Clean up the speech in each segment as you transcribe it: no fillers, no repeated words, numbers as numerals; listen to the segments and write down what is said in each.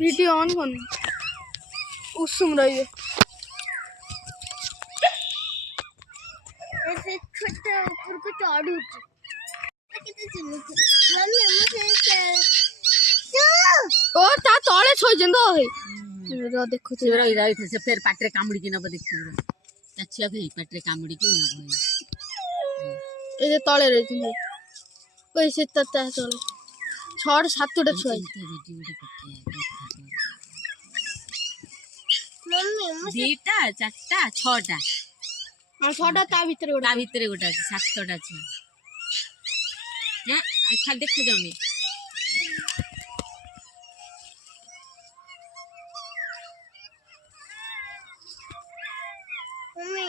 video on कर उसूम रही है ऐसे छोटा ऊपर को चढ़ू कितने मम्मी ओ ता तळे छोई जंदो है रो देखो से रही रही थे से फिर पाटरे कामुड़ी की न देखी अच्छा भी पाटरे कामुड़ी की न ए जे तळे रही थी कैसे तता तळे 6 7टा छोई मम्मी दीटा चारटा छटा और 6टा ता भीतर ता भीतर गोटा अछि 7टा छ हैं खाली देख जाउनी मम्मी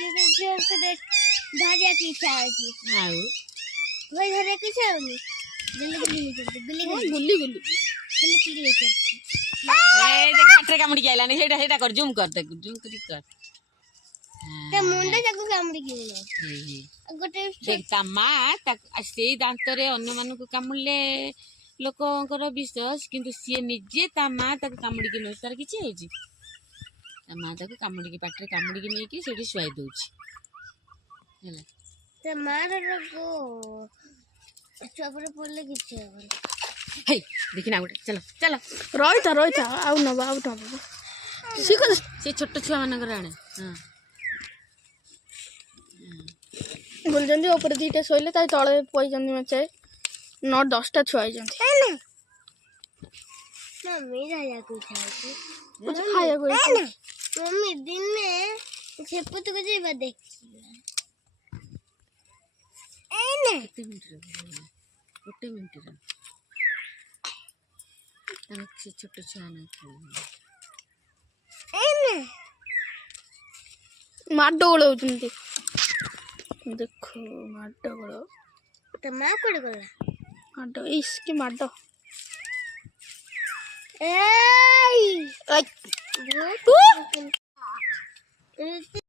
ये जो से धारिया की इच्छा है की आउ वही धारिया की इच्छा होनी जल्दी गुल्ली चलती गुल्ली गुल्ली गुल्ली गुल्ली पीली चलती ए देख पाटरे कामुड़ी की आइलानी सेटा सेटा कर जूम कर देख जूम करी कर ते मुंडे जाको कामुड़ी की गोटे देख ता मा ता से दांतरे अन्य मानक कामुड़ले लोकंकर विश्वास किंतु सी निजे ता मा ताको कामुड़ी की नोस तार किछि होछि ता मा ताको कामुड़ी की पाटरे कामुड़ी की नेकी सेठी सुआई दोछि हैला ते मार को चपरे पड़ले किछि होबे हे देखिना गोटे चलो चलो रही था आउ न सीखो से छोट छुआ मानकर आने हां बोल जंदी ऊपर दीटा सोइले ताई तळे पई जंदी मचे 9 10टा छुआई जंदी मम्मी धारिया की इच्छा है कुछ खाया कोई मम्मी दिन में छेपुत को जेबा देखी गोटे मिनट रे तने से छोट छुआ ना माडोळ होती देखो माडोळ तो मां कोड गला माडो इसकी माडो एई आई बहुत